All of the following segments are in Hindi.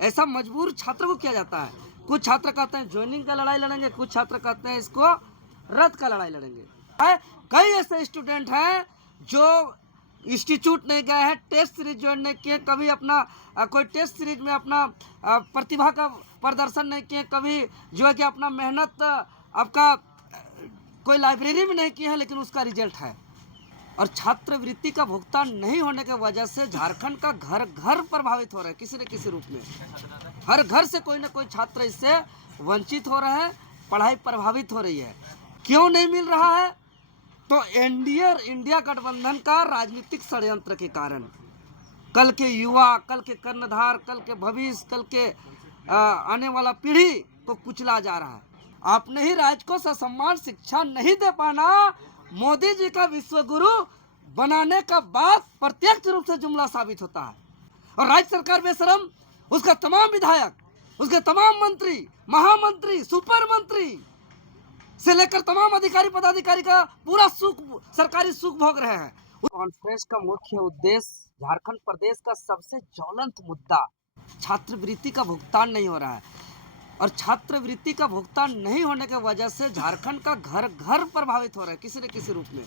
ऐसा मजबूर छात्र को किया जाता है। कुछ छात्र कहते हैं ज्वाइनिंग का लड़ाई लड़ेंगे, कुछ छात्र कहते हैं इसको रद्द का लड़ाई लड़ेंगे। कई ऐसे स्टूडेंट हैं जो इंस्टीट्यूट नहीं गए हैं, टेस्ट सीरीज ज्वाइन नहीं किए, कभी अपना कोई टेस्ट सीरीज में अपना प्रतिभा का प्रदर्शन नहीं किए, कभी जो है कि अपना मेहनत आपका कोई लाइब्रेरी में नहीं किए हैं, लेकिन उसका रिजल्ट है। और छात्रवृत्ति का भुगतान नहीं होने की वजह से झारखंड का घर घर प्रभावित हो रहा है किसी न किसी रूप में। हर घर से कोई ना कोई छात्र इससे वंचित हो रहे हैं, पढ़ाई प्रभावित हो रही है। क्यों नहीं मिल रहा है? तो एनडीए इंडिया गठबंधन का राजनीतिक षड्यंत्र के कारण कल के युवा, कल के कर्णधार, कल के भविष्य, कल के आने वाला पीढ़ी को कुचला जा रहा है। आपने ही राज्य को ससम्मान शिक्षा नहीं दे पाना मोदी जी का विश्व गुरु बनाने का बात प्रत्यक्ष रूप से जुमला साबित होता है। और राज्य सरकार बेशरम, उसका तमाम विधायक, उसके तमाम मंत्री, महामंत्री, सुपर मंत्री से लेकर तमाम अधिकारी पदाधिकारी का पूरा सुख, सरकारी सुख भोग रहे हैं। कॉन्फ्रेंस का मुख्य उद्देश्य झारखंड प्रदेश का सबसे ज्वलंत मुद्दा छात्रवृत्ति का भुगतान नहीं हो रहा है। और छात्रवृत्ति का भुगतान नहीं होने की वजह से झारखंड का घर घर प्रभावित हो रहा है किसी न किसी रूप में।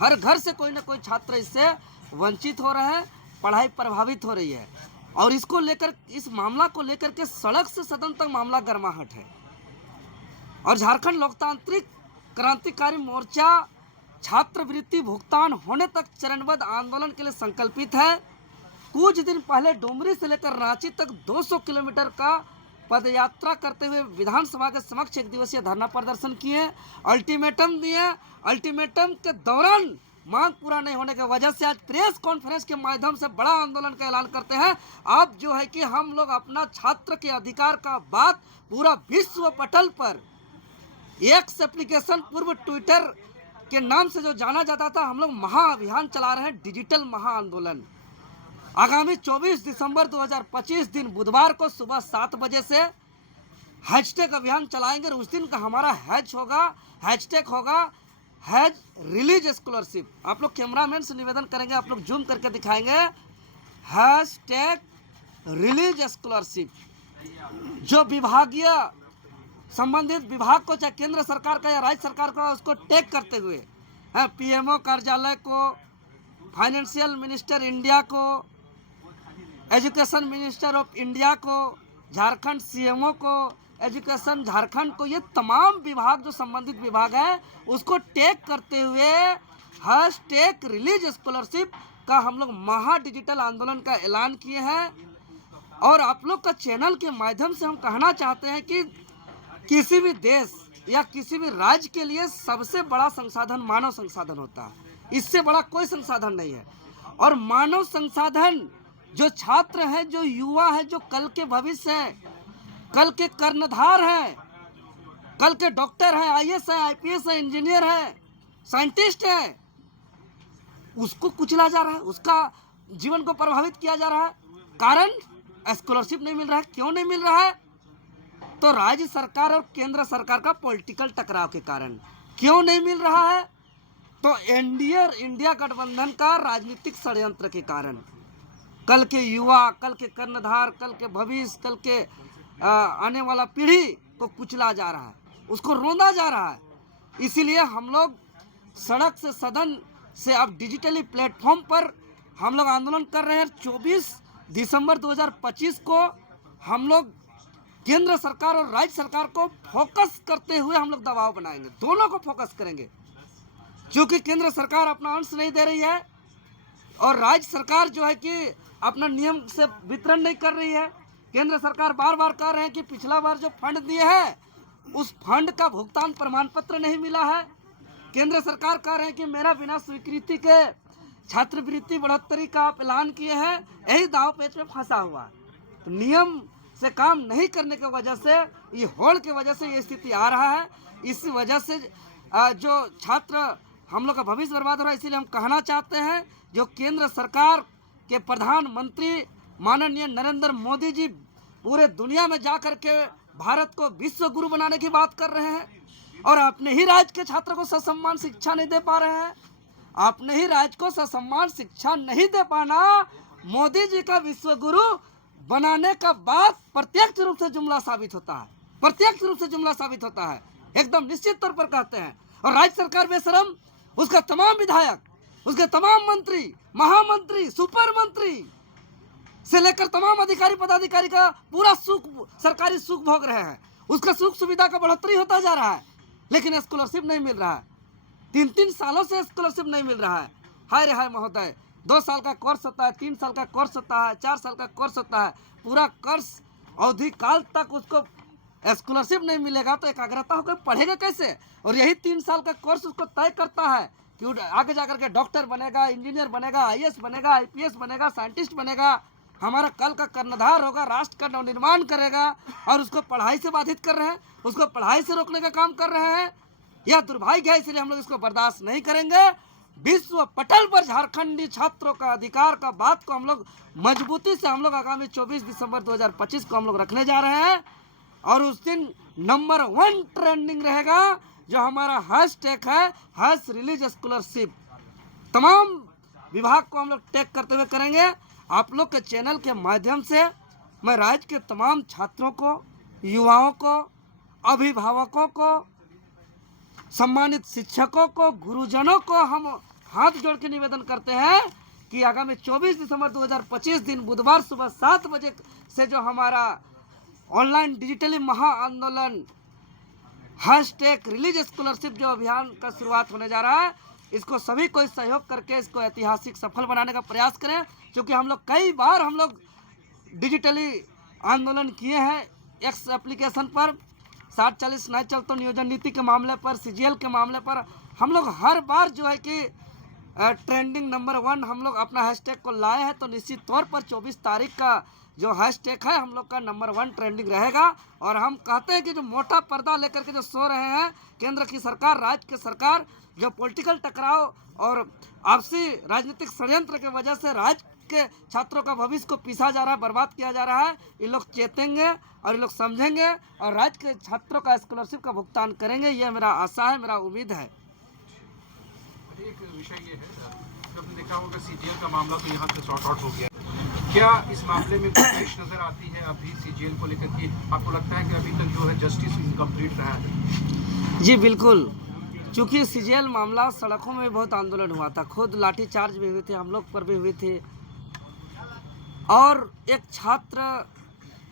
हर घर से कोई ना कोई छात्र इससे वंचित हो रहे हैं, पढ़ाई प्रभावित हो रही है। और इसको लेकर, इस मामला को लेकर के सड़क से सदन तक मामला गर्माहट है। और झारखंड लोकतांत्रिक क्रांतिकारी मोर्चा छात्रवृत्ति भुगतान होने तक चरणबद्ध आंदोलन के लिए संकल्पित है। कुछ दिन पहले डुमरी से लेकर रांची तक 200 किलोमीटर का पदयात्रा करते हुए विधानसभा के समक्ष एक दिवसीय धरना प्रदर्शन किए, अल्टीमेटम दिए। अल्टीमेटम के दौरान मांग पूरा नहीं होने की वजह से आज प्रेस कॉन्फ्रेंस के माध्यम से बड़ा आंदोलन का ऐलान करते हैं। अब जो है कि हम लोग अपना छात्र के अधिकार का बात पूरा विश्व पटल पर, एक्स एप्लीकेशन पूर्व ट्विटर के नाम से जो जाना जाता था, हम लोग महाअभियान चला रहे हैं, डिजिटल महाआंदोलन। आगामी 24 दिसंबर 2025 दिन बुधवार को सुबह 7 बजे से हैशटैग अभियान चलाएंगे। उस दिन का हमारा हैशटैग होगा हैज रिलीज स्कॉलरशिप। आप लोग कैमरामैन से निवेदन करेंगे, आप लोग जूम करके दिखाएंगे, हैशटैग रिलीज स्कॉलरशिप। जो विभागीय संबंधित विभाग को, चाहे केंद्र सरकार का या राज्य सरकार का, उसको टैग करते हुए पीएमओ कार्यालय को, फाइनेंशियल मिनिस्टर इंडिया को, एजुकेशन मिनिस्टर ऑफ इंडिया को, झारखंड सीएमओ को, एजुकेशन झारखंड को, ये तमाम विभाग जो संबंधित विभाग है उसको टैग करते हुए हैशटैग रिलीज स्कॉलरशिप का हम लोग महा डिजिटल आंदोलन का ऐलान किए हैं। और आप लोग का चैनल के माध्यम से हम कहना चाहते हैं कि किसी भी देश या किसी भी राज्य के लिए सबसे बड़ा संसाधन मानव संसाधन होता है, इससे बड़ा कोई संसाधन नहीं है। और मानव संसाधन जो छात्र है, जो युवा है, जो कल के भविष्य है, कल के कर्णधार हैं, कल के डॉक्टर हैं, आईएएस है, आईपीएस है, इंजीनियर है, साइंटिस्ट है, उसको कुचला जा रहा है, उसका जीवन को प्रभावित किया जा रहा है। कारण स्कॉलरशिप नहीं मिल रहा है। क्यों नहीं मिल रहा है? तो राज्य सरकार और केंद्र सरकार का पॉलिटिकल टकराव के कारण। क्यों नहीं मिल रहा है? तो एनडीए इंडिया गठबंधन का राजनीतिक षड्यंत्र के कारण कल के युवा, कल के कर्णधार, कल के भविष्य, कल के आने वाला पीढ़ी को कुचला जा रहा है, उसको रोंदा जा रहा है। इसीलिए हम लोग सड़क से सदन से अब डिजिटली प्लेटफॉर्म पर हम लोग आंदोलन कर रहे हैं। 24 दिसंबर 2025 को हम लोग केंद्र सरकार और राज्य सरकार को फोकस करते हुए हम लोग दबाव बनाएंगे, दोनों को फोकस करेंगे। क्योंकि केंद्र सरकार अपना अंश नहीं दे रही है और राज्य सरकार जो है कि अपना नियम से वितरण नहीं कर रही है। केंद्र सरकार बार बार कह रहे हैं कि पिछला बार जो फंड दिए हैं उस फंड का भुगतान प्रमाण पत्र नहीं मिला है। केंद्र सरकार कह रहे हैं कि मेरा बिना स्वीकृति के छात्रवृत्ति बढ़ोतरी का आप ऐलान किए हैं, यही दाव पेच में फंसा हुआ। तो नियम से काम नहीं करने की वजह से, ये होड़ की वजह से ये स्थिति आ रहा है। इस वजह से जो छात्र हम लोग का भविष्य बर्बाद हो रहा है। इसीलिए हम कहना चाहते हैं, जो केंद्र सरकार के प्रधानमंत्री माननीय नरेंद्र मोदी जी पूरे दुनिया में जा कर के भारत को विश्व गुरु बनाने की बात कर रहे हैं और अपने ही राज्य के छात्रों को ससम्मान शिक्षा नहीं दे पा रहे हैं। अपने ही राज्य को ससम्मान शिक्षा नहीं दे पाना मोदी जी का विश्व गुरु बनाने का बात प्रत्यक्ष रूप से जुमला साबित होता है, प्रत्यक्ष रूप से जुमला साबित होता है, एकदम निश्चित तौर पर कहते हैं। और राज्य सरकार बेशरम, उसका तमाम विधायक, उसके तमाम मंत्री, महामंत्री, सुपर मंत्री से लेकर तमाम अधिकारी पदाधिकारी का पूरा सुख, सरकारी सुख भोग रहे हैं। उसका सुख सुविधा का बढ़ोतरी होता जा रहा है, लेकिन स्कॉलरशिप नहीं मिल रहा है। 3-3 सालों से स्कॉलरशिप नहीं मिल रहा है। हाय रे हाय महोदय, 2 साल का कोर्स होता है, 3 साल का कोर्स होता है, 4 साल का कोर्स होता है, पूरा कोर्स अवधि काल तक उसको स्कॉलरशिप नहीं मिलेगा तो एकाग्रता होकर पढ़ेगा कैसे? और यही 3 साल का कोर्स उसको तय करता है कि आगे जाकर के डॉक्टर बनेगा, इंजीनियर बनेगा, IAS बनेगा, IPS बनेगा, साइंटिस्ट बनेगा, हमारा कल का कर्णधार होगा, राष्ट्र का नवनिर्माण करेगा। और उसको पढ़ाई से बाधित कर रहे हैं, उसको पढ़ाई से रोकने का काम कर रहे हैं। यह दुर्भाग्य है, इसलिए हम लोग इसको बर्दाश्त नहीं करेंगे। विश्व पटल पर झारखंडी छात्रों का अधिकार का बात को हम लोग मजबूती से हम लोग आगामी 24 दिसंबर 2025 को हम लोग रखने जा रहे हैं। और उस दिन नंबर 1 ट्रेंडिंग रहेगा जो हमारा हैशटैग है, हैश रिलीज स्कॉलरशिप। तमाम विभाग को हम लोग टैग करते हुए करेंगे। आप लोग के चैनल के माध्यम से मैं राज्य के तमाम छात्रों को, युवाओं को, अभिभावकों को, सम्मानित शिक्षकों को, गुरुजनों को हम हाथ जोड़ के निवेदन करते हैं कि आगामी 24 दिसंबर 2025 दिन बुधवार सुबह 7 बजे से जो हमारा ऑनलाइन डिजिटली महा आंदोलन हैशटैग रिलीज स्कॉलरशिप जो अभियान का शुरुआत होने जा रहा है, इसको सभी कोई सहयोग करके इसको ऐतिहासिक सफल बनाने का प्रयास करें। क्योंकि हम लोग कई बार हम लोग डिजिटली आंदोलन किए हैं एक्स एप्लीकेशन पर, 60-40 नहीं चलता नियोजन नीति के मामले पर, CGL के मामले पर हम लोग हर बार जो है कि ट्रेंडिंग नंबर 1 हम लोग अपना हैशटैग को लाए हैं। तो निश्चित तौर पर 24 तारीख का जो हैशटैग है हम लोग का नंबर 1 ट्रेंडिंग रहेगा। और हम कहते हैं कि जो मोटा पर्दा लेकर के जो सो रहे हैं केंद्र की सरकार, राज्य की सरकार, जो पॉलिटिकल टकराव और आपसी राजनीतिक षड्यंत्र की वजह से राज्य के छात्रों का भविष्य को पीसा जा रहा है, बर्बाद किया जा रहा है, ये लोग चेतेंगे और ये लोग समझेंगे और राज्य के छात्रों का स्कॉलरशिप का भुगतान करेंगे। ये मेरा आशा है, मेरा उम्मीद है। एक विषय ये है, जब आपने देखा होगा CGL का मामला तो यहाँ से सॉर्ट आउट हो गया, क्या इस मामले में कोशिश नजर आती है अभी CGL को लेकर के? आपको लगता है कि अभी तक जो है जस्टिस इनकम्प्लीट रहा है? जी बिल्कुल, चूँकि CGL मामला सड़कों में बहुत आंदोलन हुआ था, खुद लाठीचार्ज भी हुए थे, हम लोग पर भी हुए थे। और एक छात्र,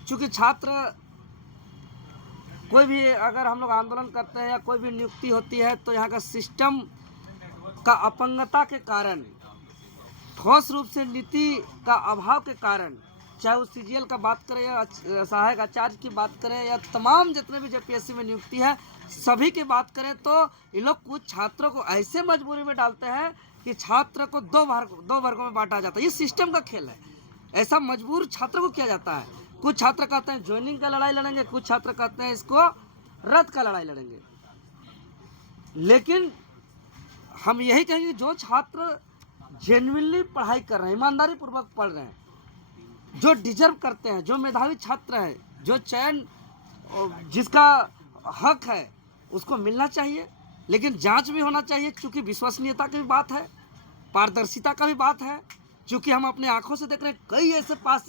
चूँकि छात्र कोई भी अगर हम लोग आंदोलन करते हैं या कोई भी नियुक्ति होती है तो यहाँ का सिस्टम का अपंगता के कारण, ठोस रूप से नीति का अभाव के कारण, चाहे वो CGL का बात करें या सहायक आचार्य की बात करें या तमाम जितने भी JPSC में नियुक्ति है सभी की बात करें, तो ये लोग कुछ छात्रों को ऐसे मजबूरी में डालते हैं कि छात्र को दो वर्गों में बांटा जाता है। ये सिस्टम का खेल है, ऐसा मजबूर छात्र को किया जाता है। कुछ छात्र कहते हैं ज्वाइनिंग का लड़ाई लड़ेंगे, कुछ छात्र कहते हैं इसको रद्द का लड़ाई लड़ेंगे। लेकिन हम यही कहेंगे जो छात्र जेन्युइनली पढ़ाई कर रहे हैं, ईमानदारी पूर्वक पढ़ रहे हैं, जो डिजर्व करते हैं, जो मेधावी छात्र है, जो चयन जिसका हक है उसको मिलना चाहिए। लेकिन जांच भी होना चाहिए, क्योंकि विश्वसनीयता की भी बात है, पारदर्शिता का भी बात है। क्योंकि हम अपने आंखों से देख रहे हैं कई ऐसे पास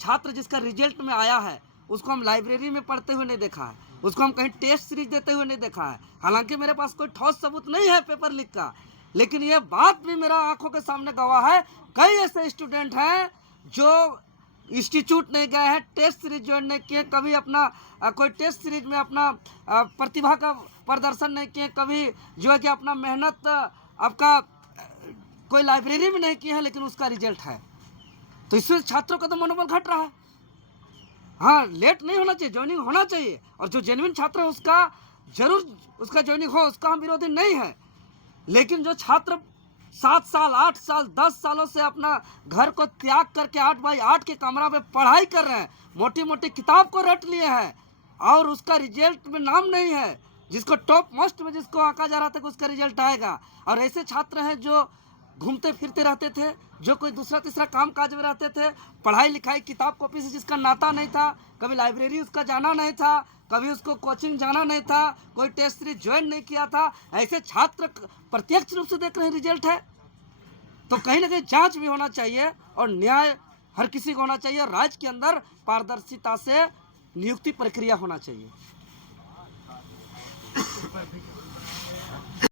छात्र जिसका रिजल्ट में आया है उसको हम लाइब्रेरी में पढ़ते हुए नहीं देखा है, उसको हम कहीं टेस्ट सीरीज देते हुए नहीं देखा है। हालांकि मेरे पास कोई ठोस सबूत नहीं है पेपर लीक का, लेकिन ये बात भी मेरा आंखों के सामने गवाह है। कई ऐसे स्टूडेंट हैं जो इंस्टीट्यूट नहीं गए हैं, टेस्ट सीरीज ज्वाइन नहीं किए, कभी अपना कोई टेस्ट सीरीज में अपना प्रतिभा का प्रदर्शन नहीं किए, कभी जो है कि अपना मेहनत आपका कोई लाइब्रेरी में नहीं किया है, लेकिन उसका रिजल्ट है। तो इससे छात्रों का तो मनोबल घट रहा है। हाँ, लेट नहीं होना चाहिए, ज्वाइनिंग होना चाहिए। और जो जेन्युइन छात्र है उसका जरूर उसका ज्वाइनिंग हो, उसका हम विरोधी नहीं है। लेकिन जो छात्र 7 साल, 8 साल, 10 सालों से अपना घर को त्याग करके 8x8 के कमरा में पढ़ाई कर रहे हैं, मोटी मोटी किताब को रट लिए हैं और उसका रिजल्ट में नाम नहीं है, जिसको टॉप मोस्ट में जिसको आंका जा रहा था कि उसका रिजल्ट आएगा। और ऐसे छात्र हैं जो घूमते फिरते रहते थे, जो कोई दूसरा तीसरा काम काज में रहते थे, पढ़ाई लिखाई किताब कॉपी से जिसका नाता नहीं था, कभी लाइब्रेरी उसका जाना नहीं था, कभी उसको कोचिंग जाना नहीं था, कोई टेस्ट सीरीज ज्वाइन नहीं किया था, ऐसे छात्र प्रत्यक्ष रूप से देख रहे हैं रिजल्ट है। तो कहीं ना कहीं जांच भी होना चाहिए और न्याय हर किसी को होना चाहिए। राज्य के अंदर पारदर्शिता से नियुक्ति प्रक्रिया होना चाहिए।